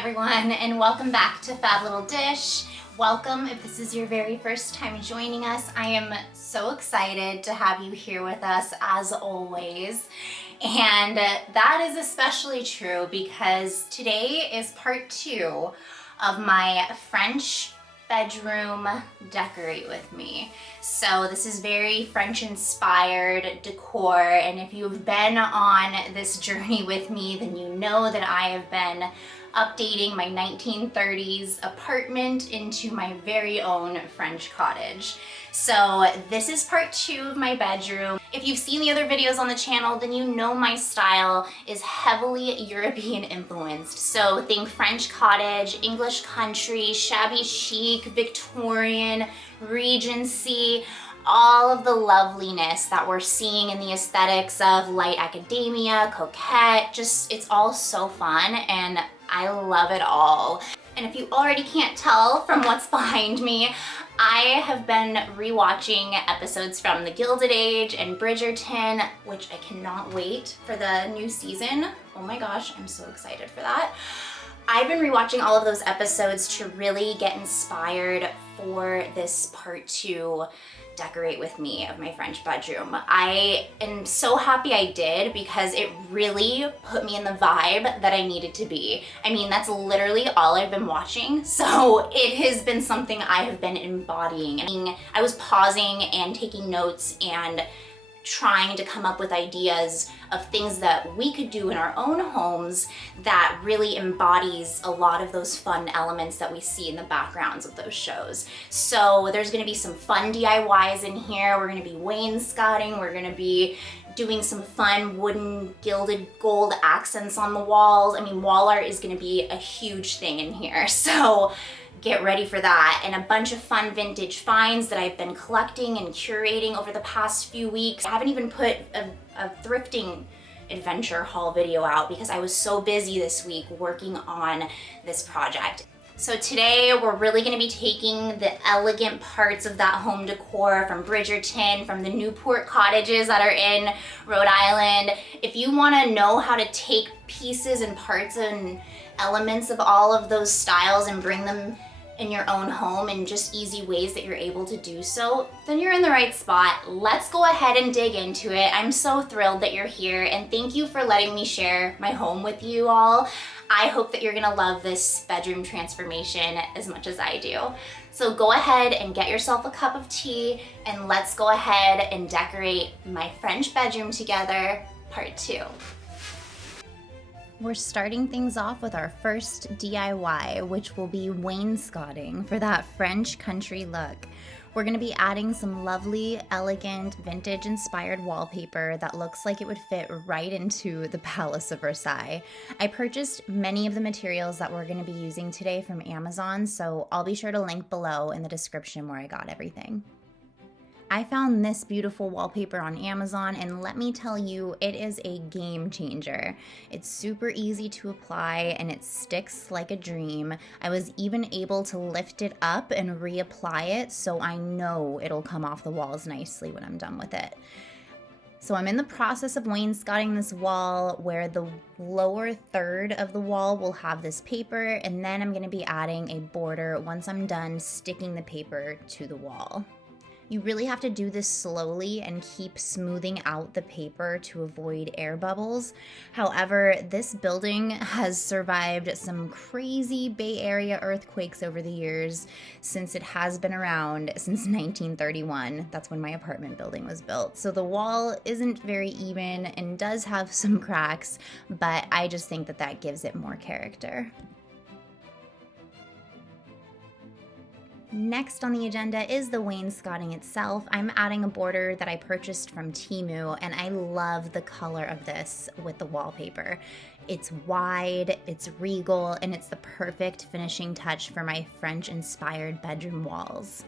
everyone, and welcome back to Fab Little Dish. Welcome if this is your very first time joining us. I am so excited to have you here with us as always. And that is especially true because today is part 2 of my French bedroom decorate with me. So this is very French inspired decor, and if you've been on this journey with me, then you know that I have been updating my 1930s apartment into my very own French cottage. So this is part 2 of my bedroom. If you've seen the other videos on the channel, then you know my style is heavily European influenced. So think French cottage, English country, shabby chic, Victorian, Regency, all of the loveliness that we're seeing in the aesthetics of light academia, Coquette, just it's all so fun and I love it all. And if you already can't tell from what's behind me, I have been rewatching episodes from the Gilded Age and Bridgerton, which I cannot wait for the new season. Oh my gosh, I'm so excited for that. I've been rewatching all of those episodes to really get inspired for this part 2 decorate with me of my French bedroom. I am so happy I did because it really put me in the vibe that I needed to be. I mean, that's literally all I've been watching, so it has been something I have been embodying. I mean, I was pausing and taking notes and trying to come up with ideas of things that we could do in our own homes that really embodies a lot of those fun elements that we see in the backgrounds of those shows. So there's gonna be some fun DIYs in here. We're gonna be wainscoting. We're gonna be doing some fun wooden gilded gold accents on the walls. I mean, wall art is gonna be a huge thing in here. So get ready for that, and a bunch of fun vintage finds that I've been collecting and curating over the past few weeks. I haven't even put a thrifting adventure haul video out because I was so busy this week working on this project. So today we're really gonna be taking the elegant parts of that home decor from Bridgerton, from the Newport cottages that are in Rhode Island. If you wanna know how to take pieces and parts and elements of all of those styles and bring them in your own home in just easy ways that you're able to do so, then you're in the right spot. Let's go ahead and dig into it. I'm so thrilled that you're here, and thank you for letting me share my home with you all. I hope that you're gonna love this bedroom transformation as much as I do. So go ahead and get yourself a cup of tea, and let's go ahead and decorate my French bedroom together, part 2. We're starting things off with our first DIY, which will be wainscoting for that French country look. We're gonna be adding some lovely, elegant, vintage-inspired wallpaper that looks like it would fit right into the Palace of Versailles. I purchased many of the materials that we're gonna be using today from Amazon, so I'll be sure to link below in the description where I got everything. I found this beautiful wallpaper on Amazon, and let me tell you, it is a game changer. It's super easy to apply and it sticks like a dream. I was even able to lift it up and reapply it, so I know it'll come off the walls nicely when I'm done with it. So I'm in the process of wainscoting this wall where the lower third of the wall will have this paper, and then I'm gonna be adding a border once I'm done sticking the paper to the wall. You really have to do this slowly and keep smoothing out the paper to avoid air bubbles. However, this building has survived some crazy Bay Area earthquakes over the years since it has been around since 1931. That's when my apartment building was built. So the wall isn't very even and does have some cracks, but I just think that that gives it more character. Next on the agenda is the wainscoting itself. I'm adding a border that I purchased from Temu, and I love the color of this with the wallpaper. It's wide, it's regal, and it's the perfect finishing touch for my French-inspired bedroom walls.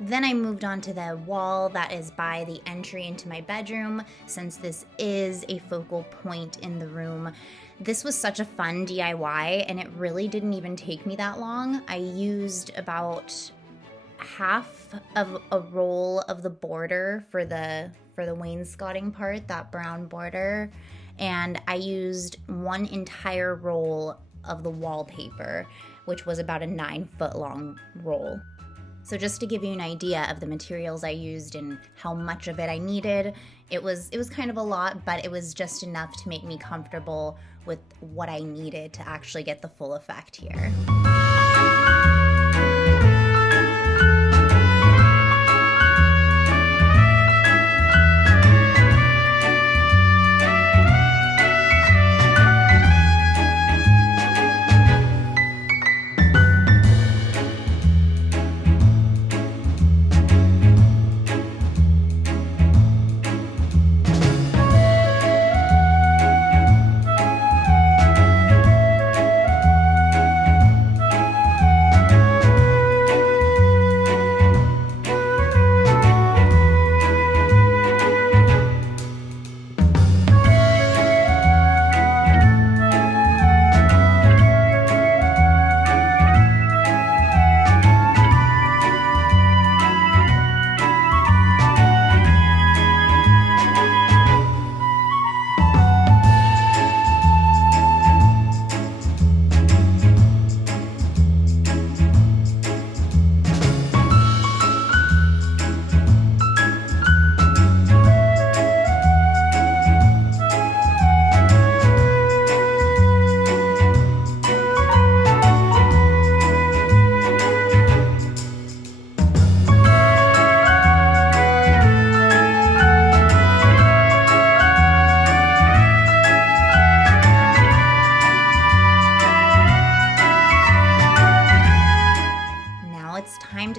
Then I moved on to the wall that is by the entry into my bedroom, since this is a focal point in the room. This was such a fun DIY, and it really didn't even take me that long. I used about half of a roll of the border for the wainscoting part, that brown border, and I used one entire roll of the wallpaper, which was about a 9-foot long roll. So just to give you an idea of the materials I used and how much of it I needed, it was kind of a lot, but it was just enough to make me comfortable with what I needed to actually get the full effect here.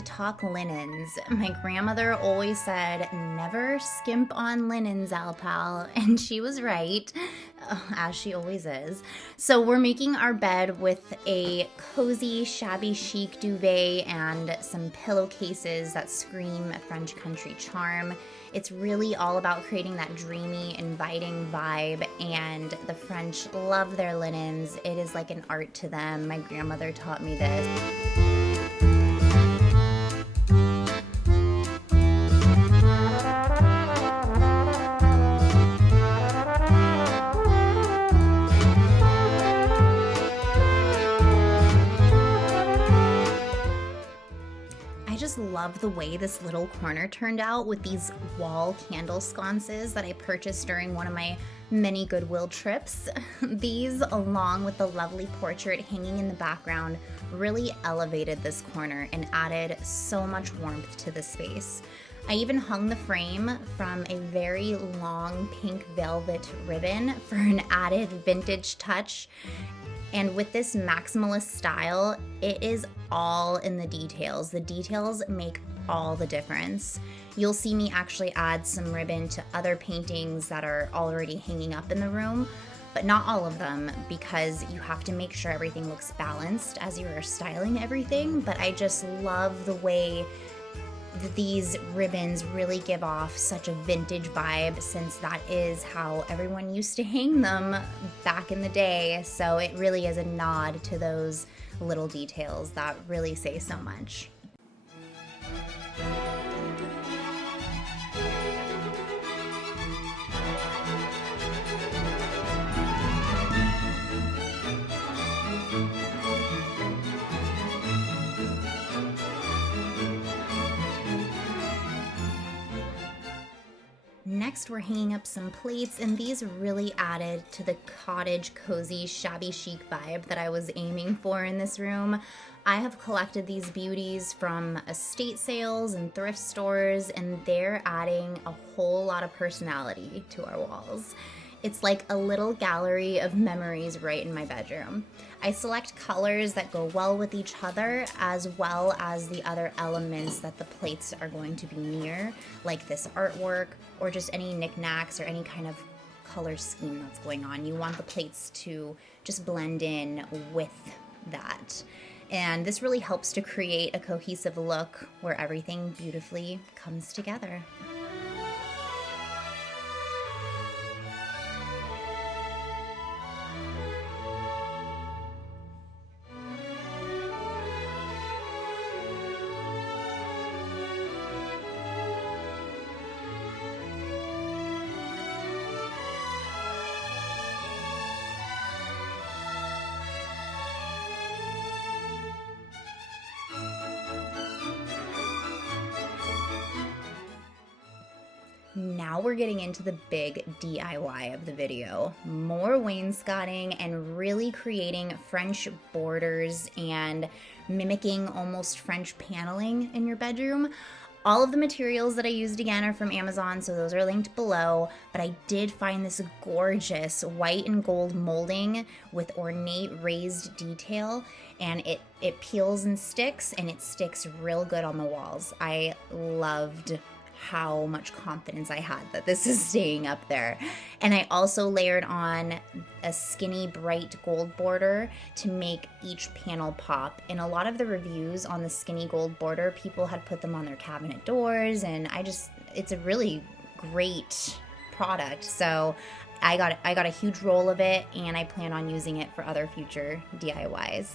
Talk linens. My grandmother always said, never skimp on linens, Alpal, and she was right, as she always is. So we're making our bed with a cozy, shabby chic duvet and some pillowcases that scream French country charm. It's really all about creating that dreamy, inviting vibe, and the French love their linens. It is like an art to them. My grandmother taught me this. Love the way this little corner turned out with these wall candle sconces that I purchased during one of my many Goodwill trips. These, along with the lovely portrait hanging in the background, really elevated this corner and added so much warmth to the space. I even hung the frame from a very long pink velvet ribbon for an added vintage touch. And with this maximalist style, it is all in the details. The details make all the difference. You'll see me actually add some ribbon to other paintings that are already hanging up in the room, but not all of them, because you have to make sure everything looks balanced as you are styling everything. But I just love the way these ribbons really give off such a vintage vibe, since that is how everyone used to hang them back in the day. So it really is a nod to those little details that really say so much. Next, we're hanging up some plates, and these really added to the cottage, cozy, shabby chic vibe that I was aiming for in this room. I have collected these beauties from estate sales and thrift stores, and they're adding a whole lot of personality to our walls. It's like a little gallery of memories right in my bedroom. I select colors that go well with each other, as well as the other elements that the plates are going to be near, like this artwork or just any knickknacks or any kind of color scheme that's going on. You want the plates to just blend in with that. And this really helps to create a cohesive look where everything beautifully comes together. now we're getting into the big DIY of the video. More wainscoting and really creating French borders and mimicking almost French paneling in your bedroom. All of the materials that I used again are from Amazon, so those are linked below, but I did find this gorgeous white and gold molding with ornate raised detail, and it peels and sticks, and it sticks real good on the walls. I loved how much confidence I had that this is staying up there. And I also layered on a skinny bright gold border to make each panel pop. In a lot of the reviews on the skinny gold border, people had put them on their cabinet doors, and it's a really great product. So I got a huge roll of it, and I plan on using it for other future DIYs.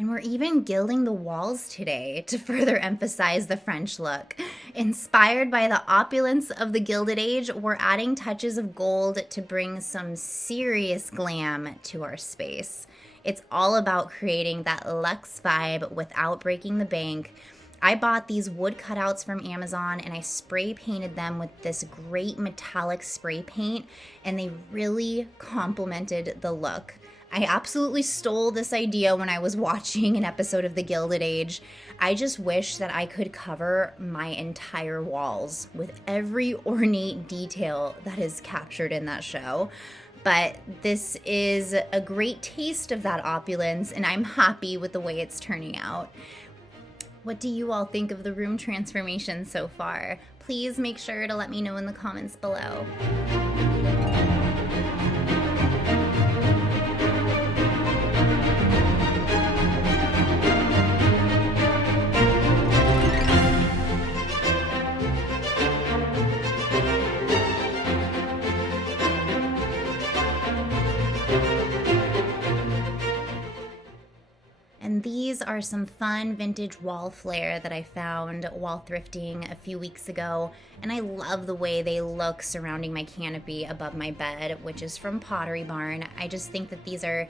And we're even gilding the walls today to further emphasize the French look. Inspired by the opulence of the Gilded Age, we're adding touches of gold to bring some serious glam to our space. It's all about creating that luxe vibe without breaking the bank. I bought these wood cutouts from Amazon and I spray painted them with this great metallic spray paint, and they really complemented the look. I absolutely stole this idea when I was watching an episode of The Gilded Age. I just wish that I could cover my entire walls with every ornate detail that is captured in that show. But this is a great taste of that opulence, and I'm happy with the way it's turning out. What do you all think of the room transformation so far? Please make sure to let me know in the comments below. And these are some fun vintage wall flair that I found while thrifting a few weeks ago. And I love the way they look surrounding my canopy above my bed, which is from Pottery Barn. I just think that these are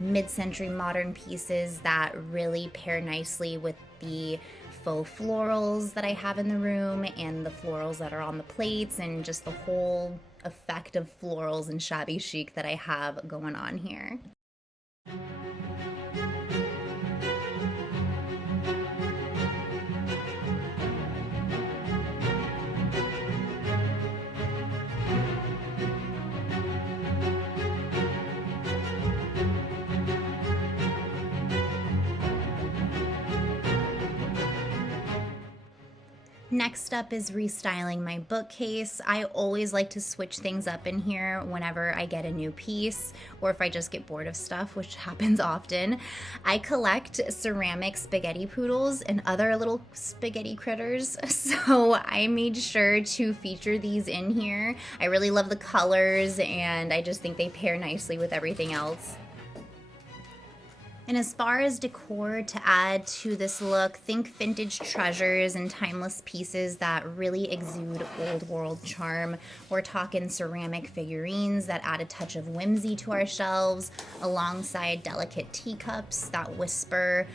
mid-century modern pieces that really pair nicely with the faux florals that I have in the room and the florals that are on the plates and just the whole effect of florals and shabby chic that I have going on here. Next up is restyling my bookcase. I always like to switch things up in here whenever I get a new piece or if I just get bored of stuff, which happens often. I collect ceramic spaghetti poodles and other little spaghetti critters, so I made sure to feature these in here. I really love the colors and I just think they pair nicely with everything else. And as far as decor to add to this look, think vintage treasures and timeless pieces that really exude old world charm. We're talking ceramic figurines that add a touch of whimsy to our shelves, alongside delicate teacups that whisper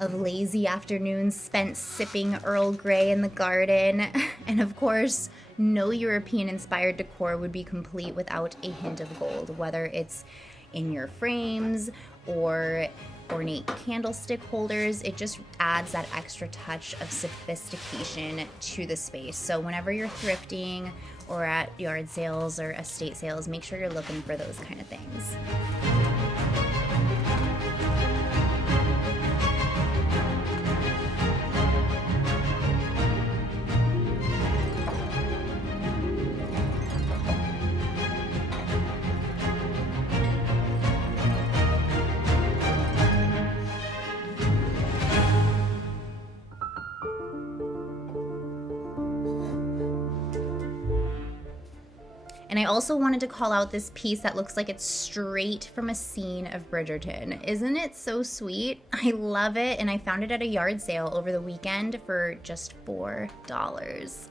of lazy afternoons spent sipping Earl Grey in the garden. And of course, no European-inspired decor would be complete without a hint of gold, whether it's in your frames or ornate candlestick holders. It just adds that extra touch of sophistication to the space. So whenever you're thrifting or at yard sales or estate sales, make sure you're looking for those kind of things. And I also wanted to call out this piece that looks like it's straight from a scene of Bridgerton. Isn't it so sweet? I love it, and I found it at a yard sale over the weekend for just $4.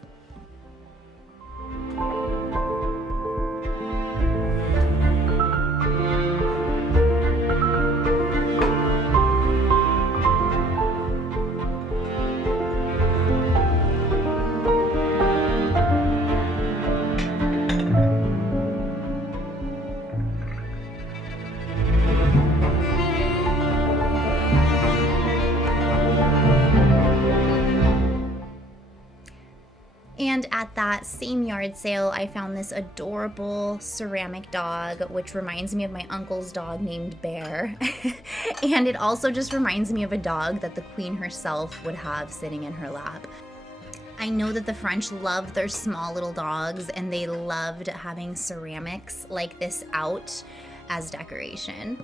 And at that same yard sale, I found this adorable ceramic dog, which reminds me of my uncle's dog named Bear. And it also just reminds me of a dog that the queen herself would have sitting in her lap. I know that the French love their small little dogs, and they loved having ceramics like this out as decoration.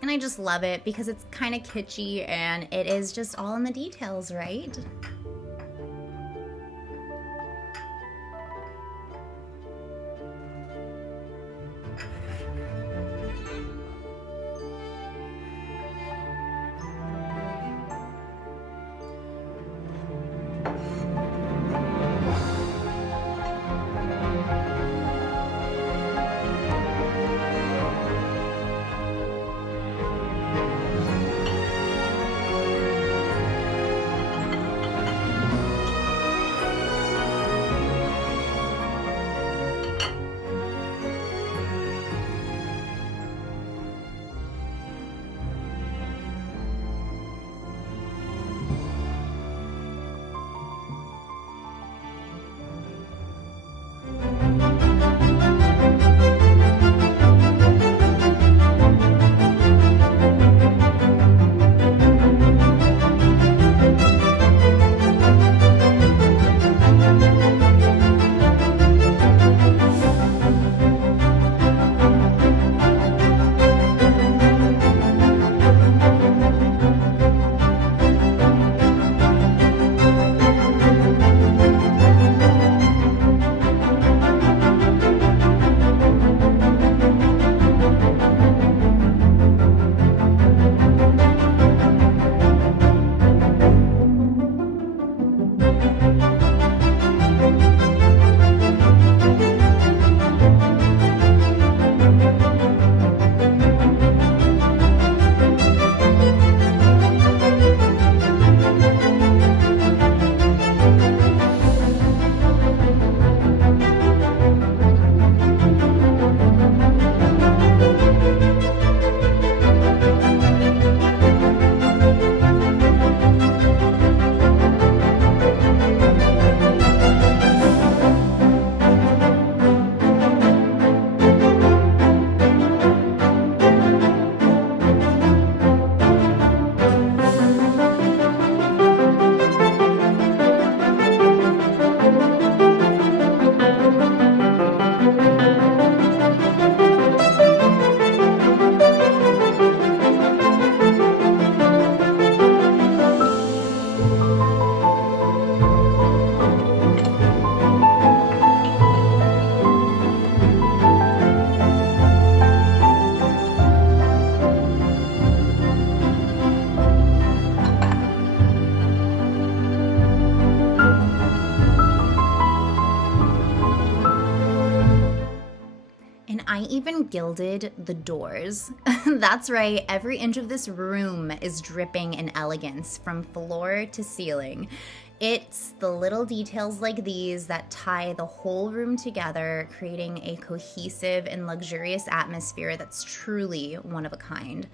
And I just love it because it's kind of kitschy and it is just all in the details, right? And I even gilded the doors. That's right, every inch of this room is dripping in elegance from floor to ceiling. It's the little details like these that tie the whole room together, creating a cohesive and luxurious atmosphere that's truly one of a kind.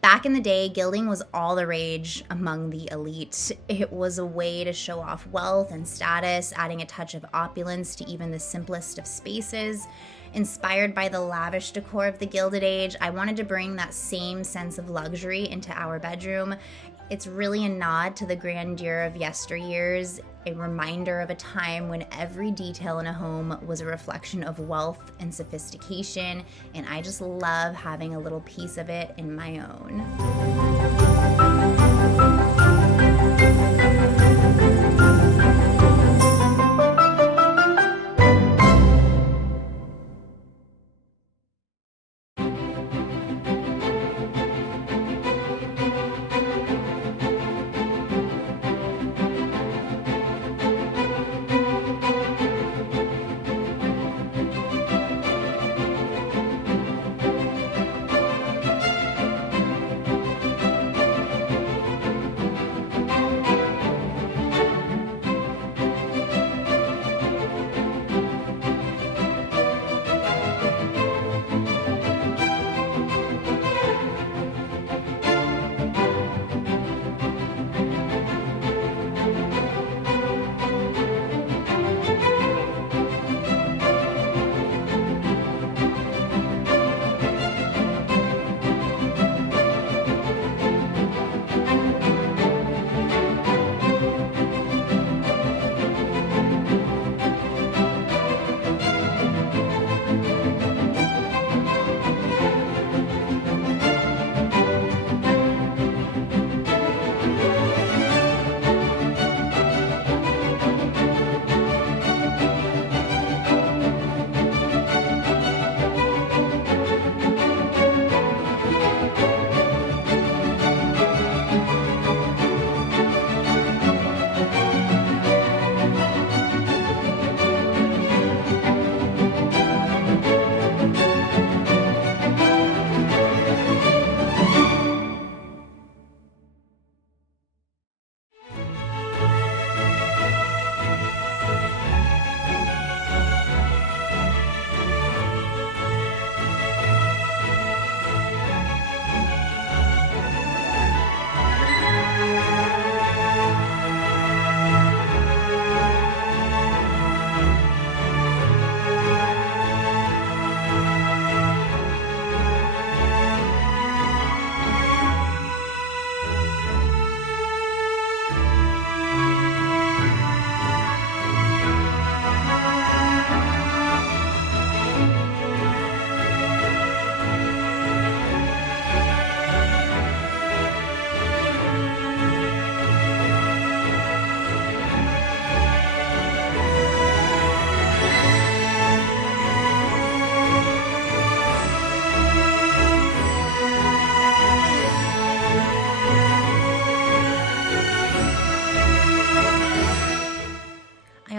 Back in the day, gilding was all the rage among the elite. It was a way to show off wealth and status, adding a touch of opulence to even the simplest of spaces. Inspired by the lavish decor of the Gilded Age, I wanted to bring that same sense of luxury into our bedroom. It's really a nod to the grandeur of yesteryears, a reminder of a time when every detail in a home was a reflection of wealth and sophistication, and I just love having a little piece of it in my own.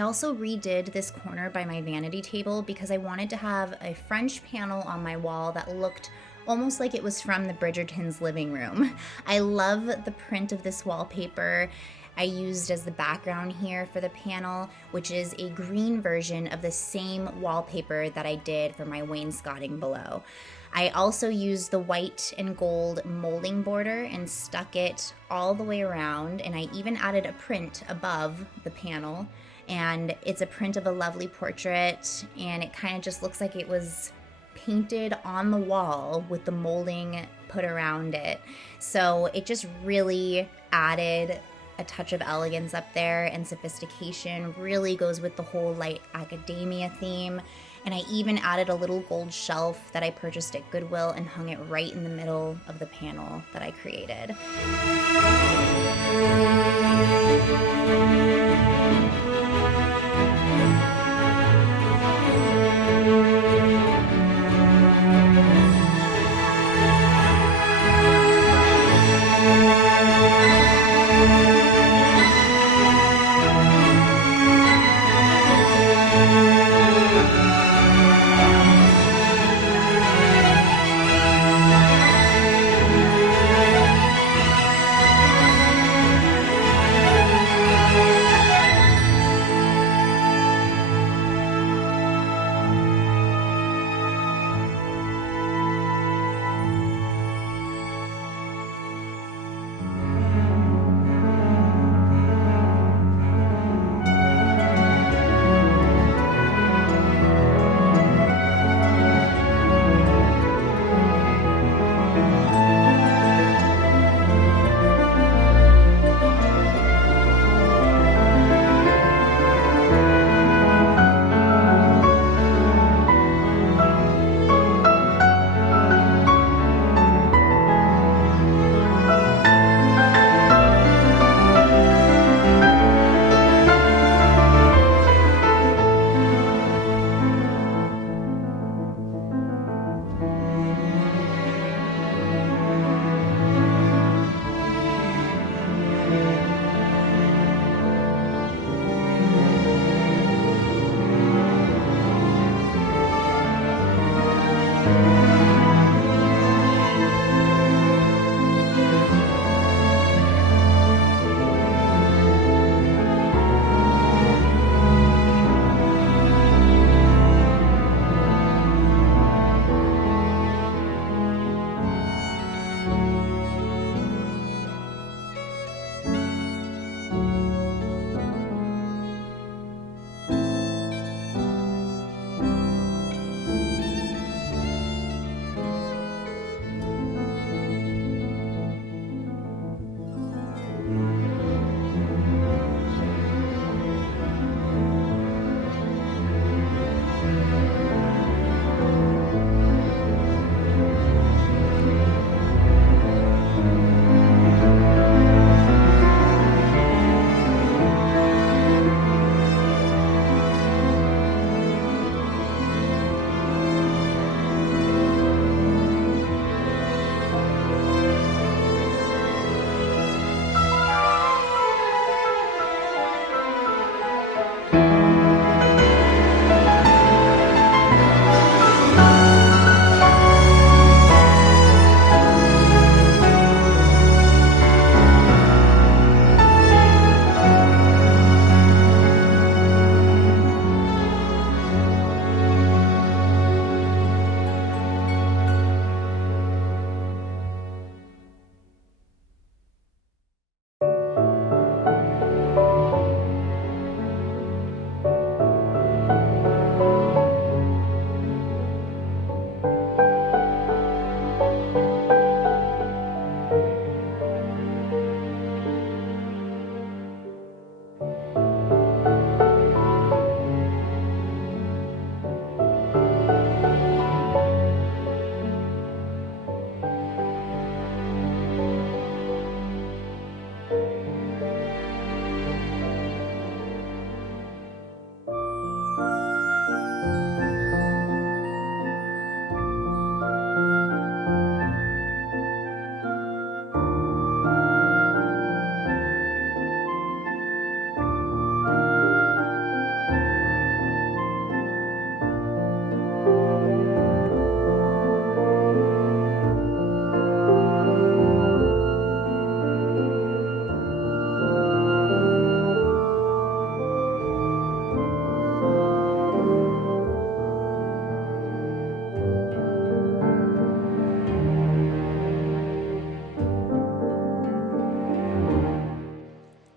also redid this corner by my vanity table because I wanted to have a French panel on my wall that looked almost like it was from the Bridgerton's living room. I love the print of this wallpaper. I used as the background here for the panel, which is a green version of the same wallpaper that I did for my wainscoting below. I also used the white and gold molding border and stuck it all the way around, and I even added a print above the panel, and it's a print of a lovely portrait, and it kind of just looks like it was painted on the wall with the molding put around it. So it just really added a touch of elegance up there, and sophistication really goes with the whole light academia theme. And I even added a little gold shelf that I purchased at Goodwill and hung it right in the middle of the panel that I created.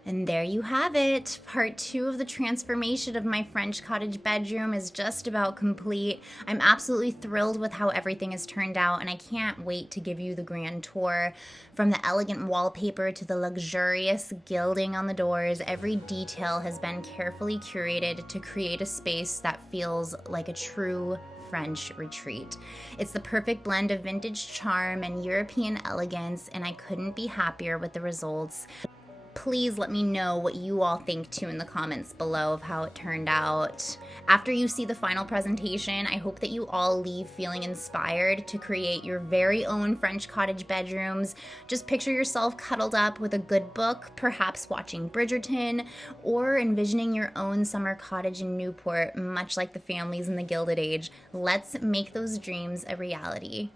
And there you have it. Part 2 of the transformation of my French cottage bedroom is just about complete. I'm absolutely thrilled with how everything has turned out, and I can't wait to give you the grand tour. From the elegant wallpaper to the luxurious gilding on the doors, every detail has been carefully curated to create a space that feels like a true French retreat. It's the perfect blend of vintage charm and European elegance, and I couldn't be happier with the results. Please let me know what you all think too in the comments below of how it turned out. After you see the final presentation, I hope that you all leave feeling inspired to create your very own French cottage bedrooms. Just picture yourself cuddled up with a good book, perhaps watching Bridgerton, or envisioning your own summer cottage in Newport, much like the families in the Gilded Age. Let's make those dreams a reality.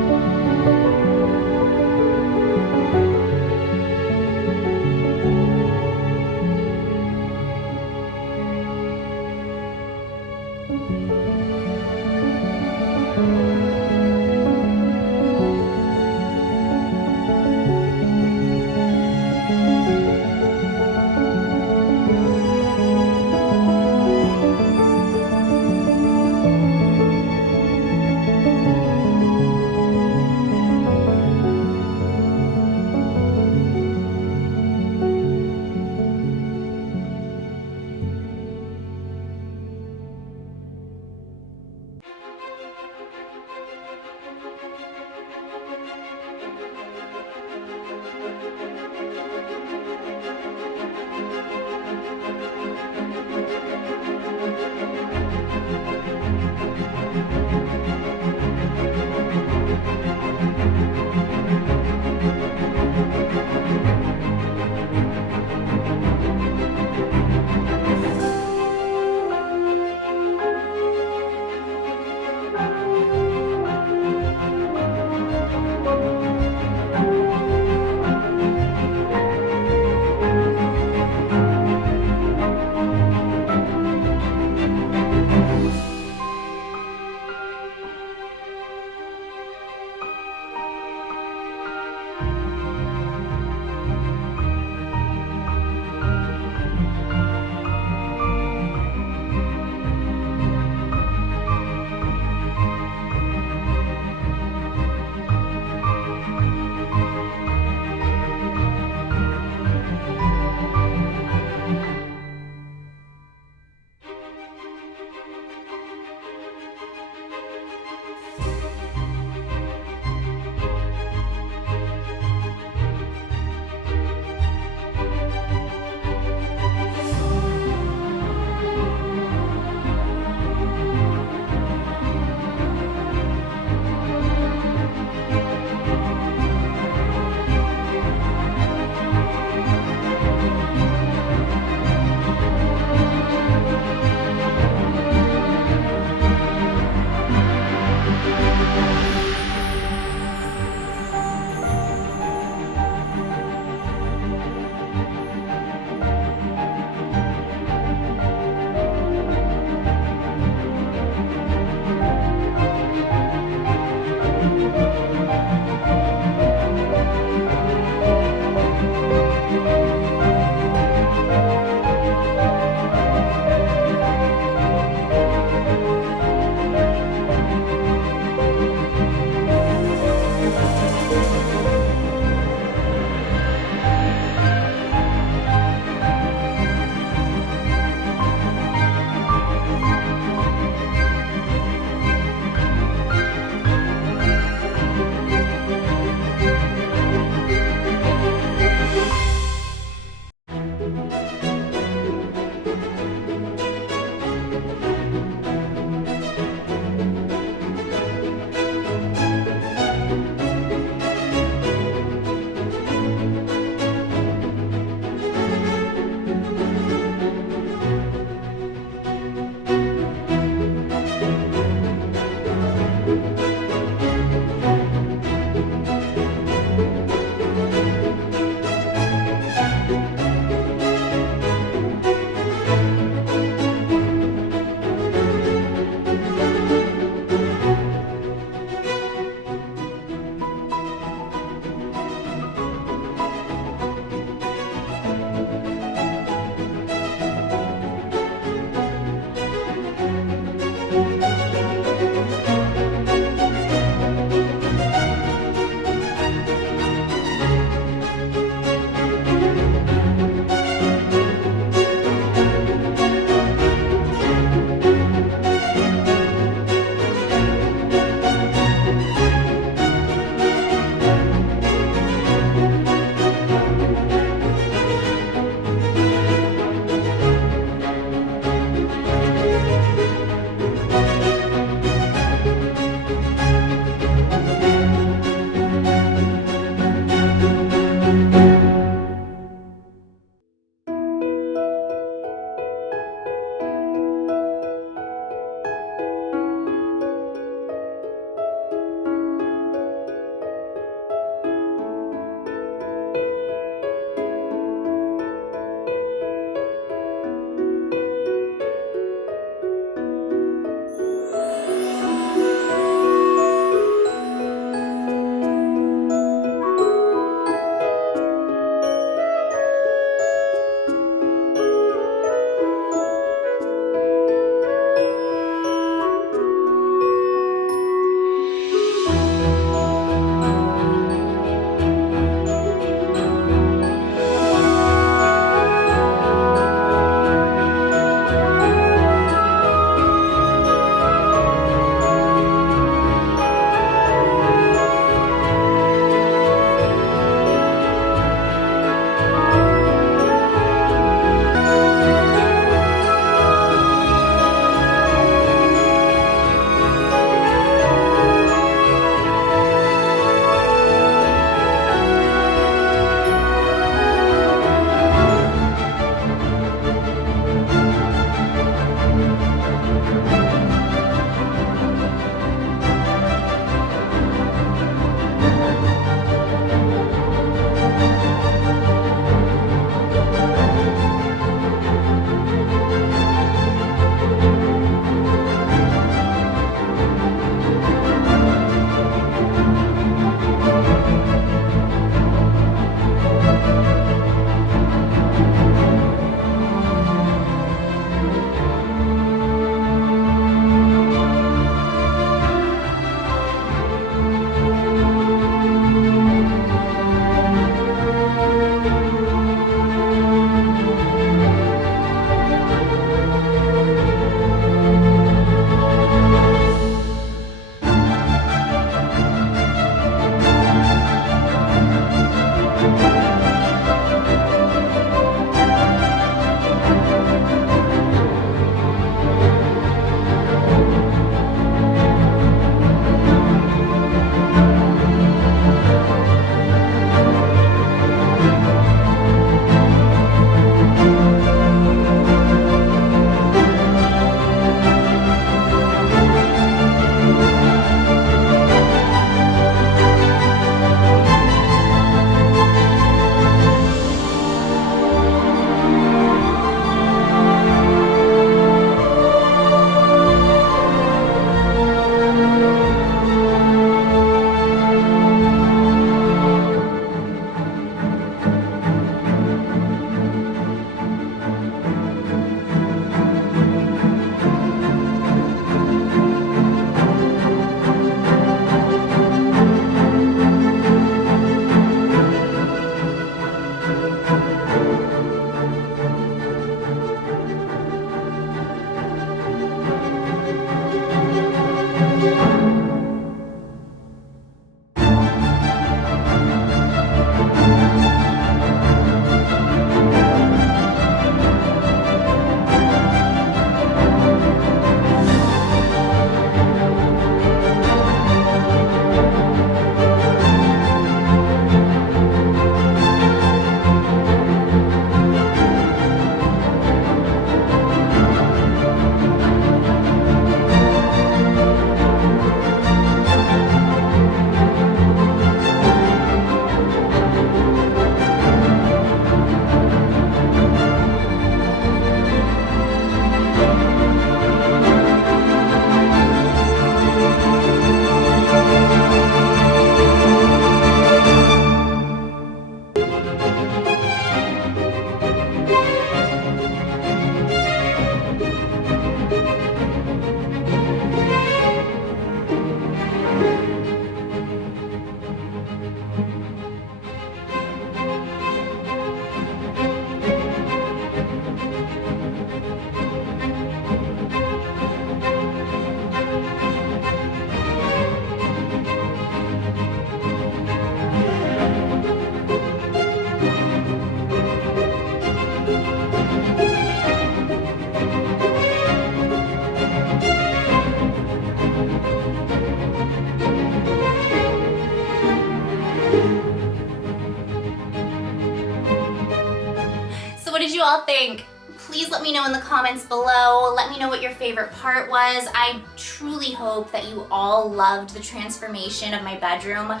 y'all think? Please let me know in the comments below. Let me know what your favorite part was. I truly hope that you all loved the transformation of my bedroom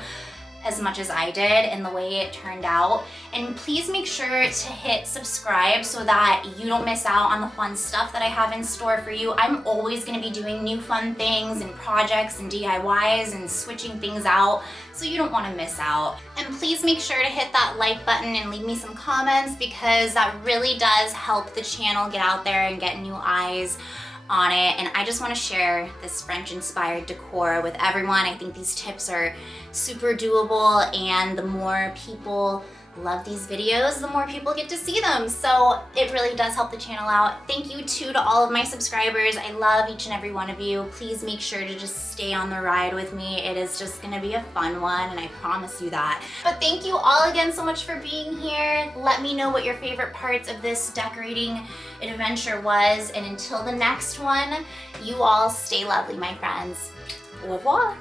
as much as I did and the way it turned out. And please make sure to hit subscribe so that you don't miss out on the fun stuff that I have in store for you. I'm always gonna be doing new fun things and projects and DIYs and switching things out, so you don't wanna miss out. And please make sure to hit that like button and leave me some comments, because that really does help the channel get out there and get new eyes on it. And I just want to share this French inspired decor with everyone. I think these tips are super doable, and the more people love these videos, the more people get to see them. So it really does help the channel out. Thank you too to all of my subscribers. I love each and every one of you. Please make sure to just stay on the ride with me. It is just gonna be a fun one, and I promise you that. But thank you all again so much for being here. Let me know what your favorite parts of this decorating adventure was, and until the next one, you all stay lovely, my friends. Au revoir.